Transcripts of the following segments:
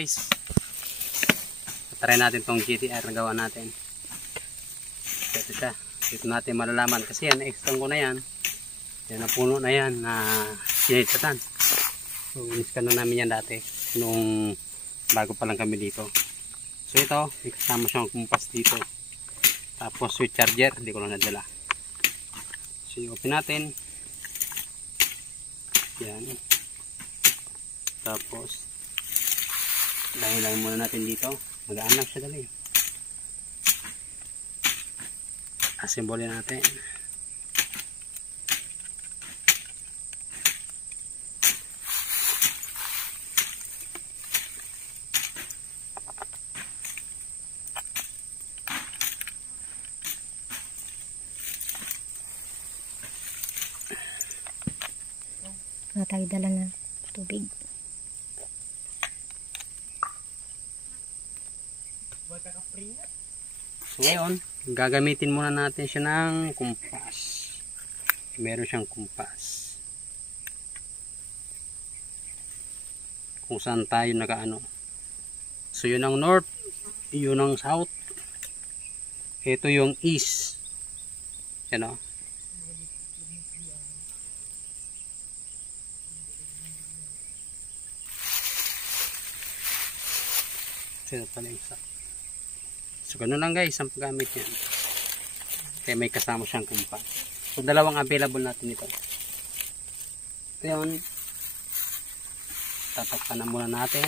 guys. Try natin tong GTR na gawa natin. Ito siya. Dito natin malalaman kasi yan, extend ko na yan. Yan ang puno na yan na sinitsatan. So in-scan na namin yan dati nung bago pa lang kami dito. So ito, may kasama siyang kumpas dito. Tapos switch charger, hindi ko lang nadala. So i-open natin. Yan. Tapos lang muna natin dito. Magaan lang siya dali. Assemble natin. Wala tayo dala na tubig. So ngayon, gagamitin muna natin siya ng kumpas. Meron siyang kumpas. Kung saan tayo nakaano. So yun ang north, yun ang south. Ito yung east. Yan o. Sino pala yung south. So ganun lang guys ang paggamit niya. Kaya may kasama siyang kumpas. So dalawang available natin ito. Ito yun. Tatakpan na muna natin.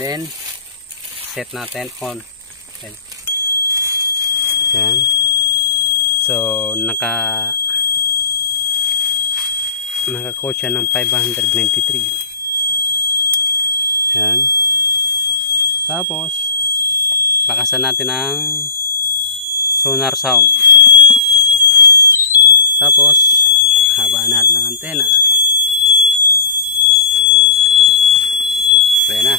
Then set natin on. Yan. So naka-quote siya ng 593. Yan. Tapos lakasan natin ang sonar sound. Tapos habaan natin ng antena. Pwede na.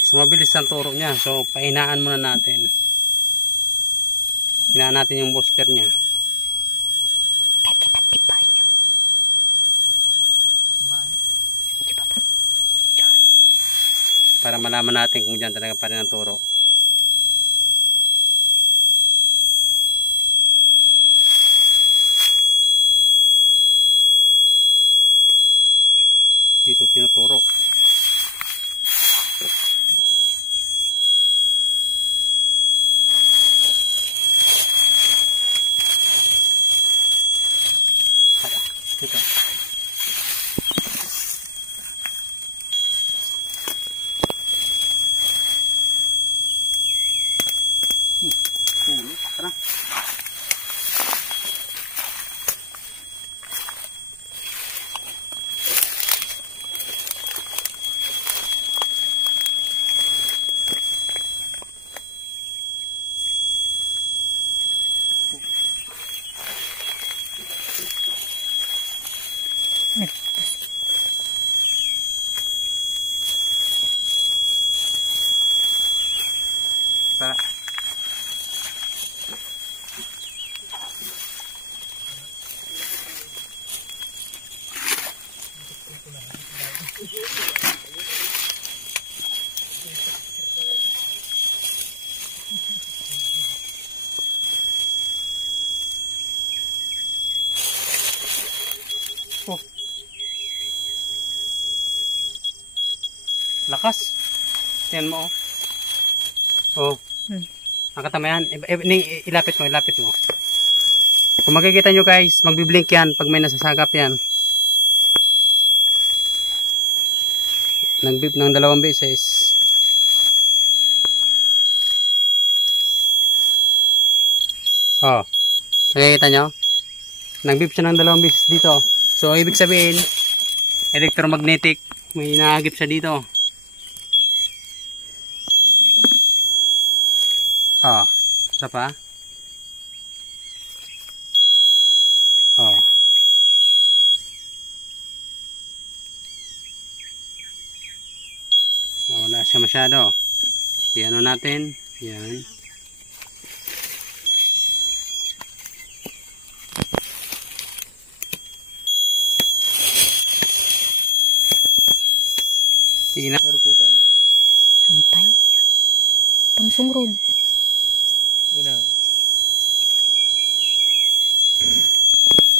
So mabilis ang turo niya. So pahinaan muna natin. Hinaan natin yung booster niya. Para malaman natin kung dyan talaga pa rin ang turo. Dito tinuturo. Ito. Tara. Tara. Oh. Lakas. Yan mo. Oh. Nakatama yan. Ilapit mo. Kung makikita nyo guys, magbiblink yan pag may nasasagap yan. Nag-beep ng 2 beses. Oh. Nakikita nyo? Nag-beep siya ng 2 beses dito. So, ibig sabihin, electromagnetic. May nahagip siya dito. Oh. Isa pa. Oh. Wala siya masyado. Iano natin. Yan. Ina. Meron po ba? Hampay. Pangsungrod. Una.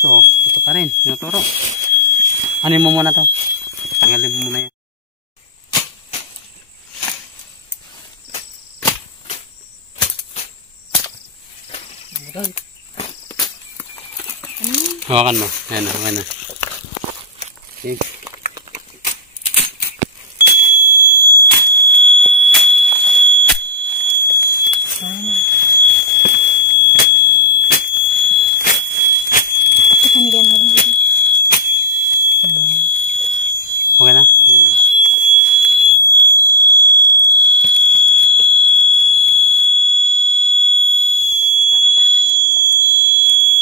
So, ito pa rin. Tinuturo. Anin mo muna to. Tanggalin mo muna yan. Madal. Hawakan mo. Ayan, hawakan na. Okay. Sana. Ito kami ganun na rin. Okay na?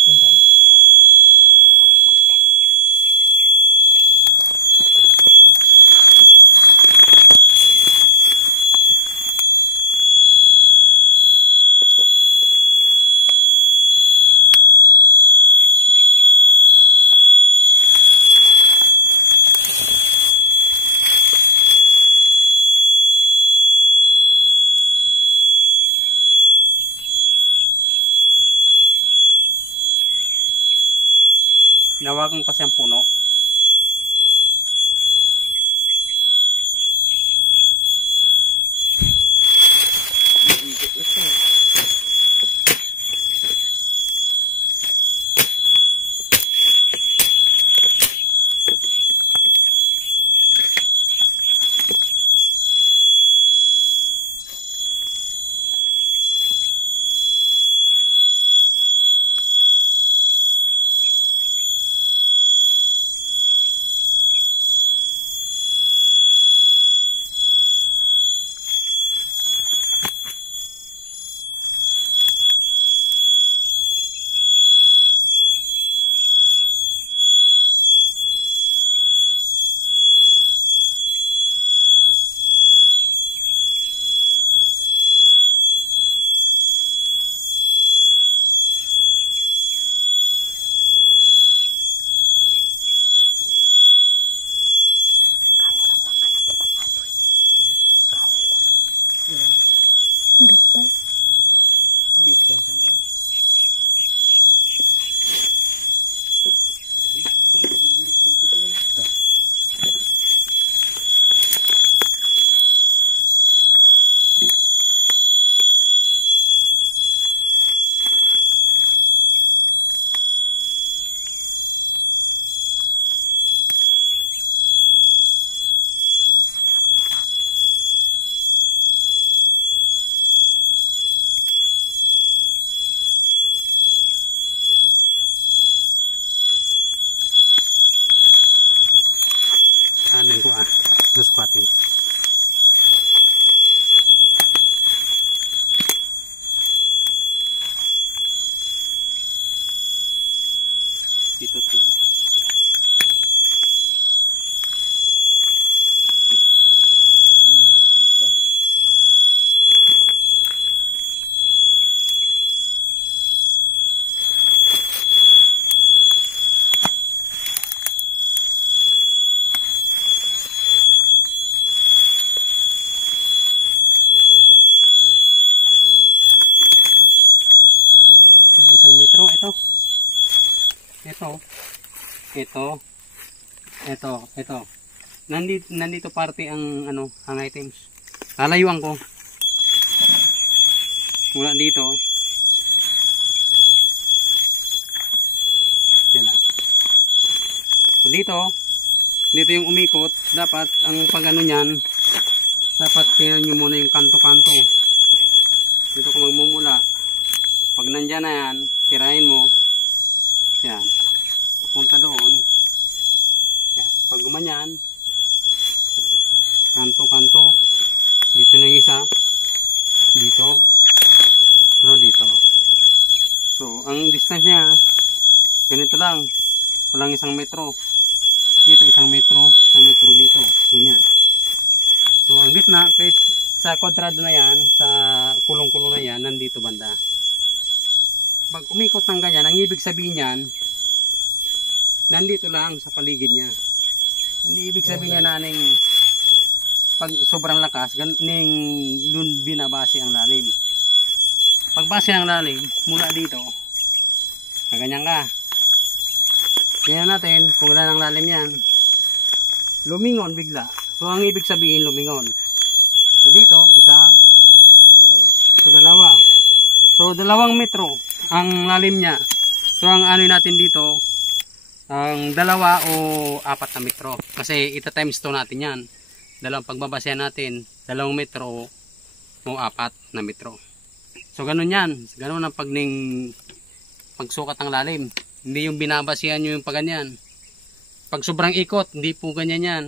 Yun tayo. Hinawakan ko kasi ang puno. Bitay. Bit lang sanda. Ano ko susukatin. Dito to. Isa. Isang metro, ito. Nandito parte ang ang items. Lalayuan ko. Mula dito. Yan na. So dito yung umikot, dapat ang pagano niyan, dapat tingnan nyo muna yung kanto-kanto. Dito ko magmumula. Pag nandyan na yan, tirahin mo. Yan. Papunta doon. Yan. Pag gumanyan, kanto-kanto. Dito na yung isa. Dito. Pero dito. So, ang distance niya, ganito lang. Walang 1 metro. Dito 1 metro. 1 metro dito. Ganyan. So, ang gitna, kahit sa kwadrado na yan, sa kulong-kulong na yan, nandito banda. Pag umikot ng ganyan, ang ibig sabihin yan, nandito lang sa paligid niya. Hindi ibig sabihin niya na pag sobrang lakas, dun binabase ang lalim. Pag base ang lalim, mula dito, na ganyan ka. Tingnan natin kung ilan ang lalim yan. Lumingon bigla. So ang ibig sabihin lumingon. So dito, isa, dalawa. So 2 metro ang lalim niya. So ang ano natin dito, ang 2 o 4 na metro. Kasi ita times 2 natin yan. Dalawang pagbabasehan natin, 2 metro o 4 na metro. So ganun yan. Ganun ang pagsukat ng lalim. Hindi yung binabasihan nyo yung paganyan. Pag sobrang ikot, hindi po ganyan yan.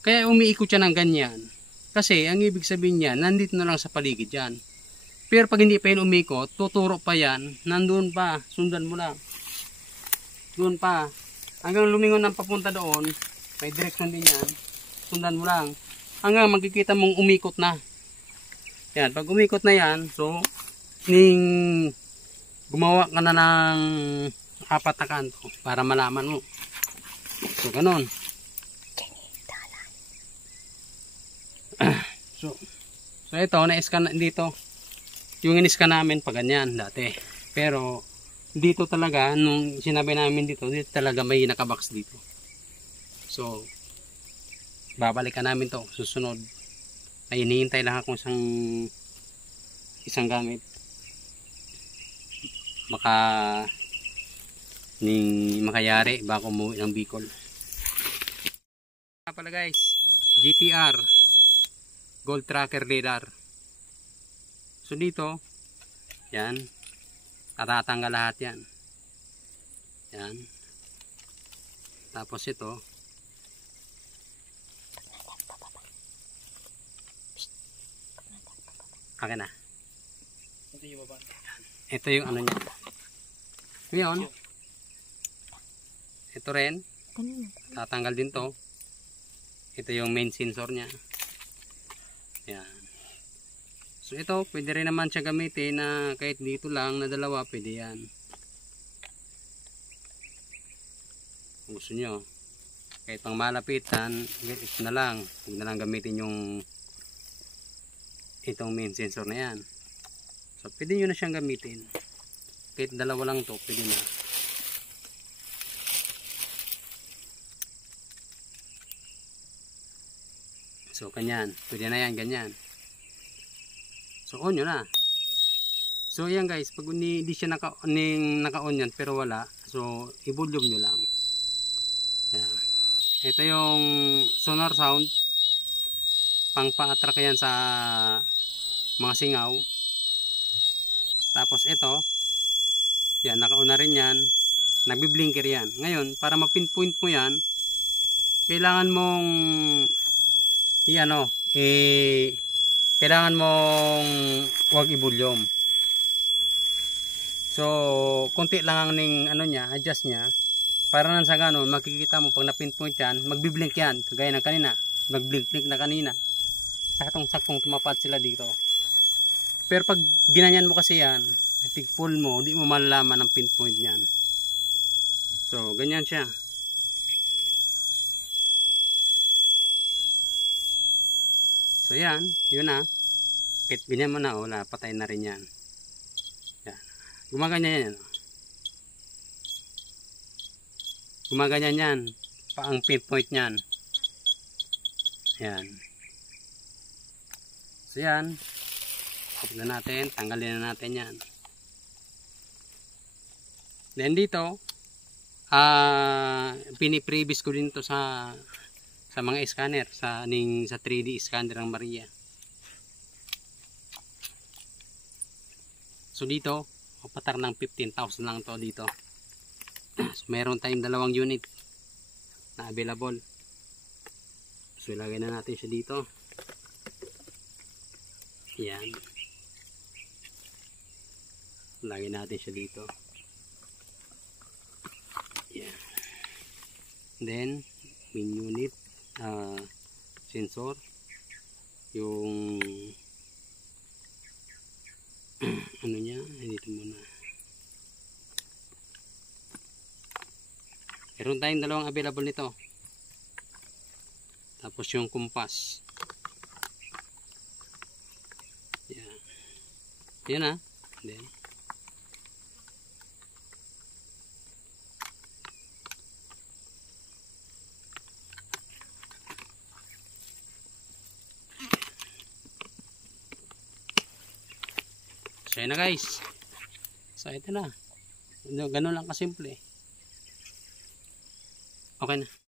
Kaya umiikot siya ng ganyan. Kasi ang ibig sabihin niya, nandito na lang sa paligid yan. Pero pag hindi pa yun umikot, tuturo pa yan, nandun pa, sundan mo lang. Doon pa. Hanggang lumingon ng papunta doon, may direksyon din yan, sundan mo lang. Hanggang magkikita mong umikot na. Yan, pag umikot na yan, so, gumawa ka na ng 4 na kanto para malaman mo. So, ganun. So ito, na-scan dito. Yung in-scan namin pa ganyan dati. Pero, dito talaga, nung sinabi namin dito talaga may nakabox dito. So, babalikan namin to susunod. Ay, hinihintay lang ako isang gamit. Baka makayari baka umuwi ng Bicol. Pala guys, GTR Gold Tracker Radar. So dito, yan, tatatanggal lahat yan. Yan. Tapos ito, akin na. Ito yung ano niya. Ngayon, ito rin, tatanggal din to. Ito yung main sensor niya. Yan. So ito, pwede rin naman siya gamitin na kahit dito lang na 2, pwede yan. Kung gusto nyo, kahit pang malapitan, ito na lang. Huwag na lang gamitin yung itong main sensor na yan. So pwede nyo na siyang gamitin. Kahit 2 lang to, pwede na. So kanyan, pwede na yan, ganyan. So on nyo na. So yan guys, pag hindi siya naka-on yan pero wala, so i-volume nyo lang. Yan. Ito yung sonar sound. Pang pa-attract yan sa mga singaw. Tapos ito, yan, naka-on na rin yan. Nagbi-blinker yan. Ngayon, para ma-pinpoint mo yan, kailangan mong kailangan mong huwag i-volume. So, konti lang ang adjust niya. Para nang sa ganun, makikita mo pag na-pinpoint yan, magbi-blink yan, kagaya ng kanina. Nag-blink-blink na kanina. Saktong-saktong tumapat sila dito. Pero pag ginanyan mo kasi yan, tig-pull mo, di mo malalaman ang pinpoint niyan. So, ganyan siya. So yan, yun na. Kahit ganyan mo na, wala, patay na rin yan. Yan. Gumaganyan yan. Gumaganyan yan. Ang pinpoint niyan. Yan. So yan. Off na natin, tanggalin na natin yan. Then dito, piniprevis ko din to sa mga scanner, sa 3D scanner ng Maria. So dito, patar ng 15,000 lang to dito. So, meron tayong 2 unit na available. So ilagay na natin siya dito. Yan. Lagay natin siya dito. Yan. Then main unit, sensor. yung ano niya, dito muna. Meron tayong dalawang available nito. Tapos yung kumpas. Yan. Yan ah. Then, so yun na guys. So ito na. Ganun lang kasimple. Okay na.